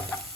Thank you.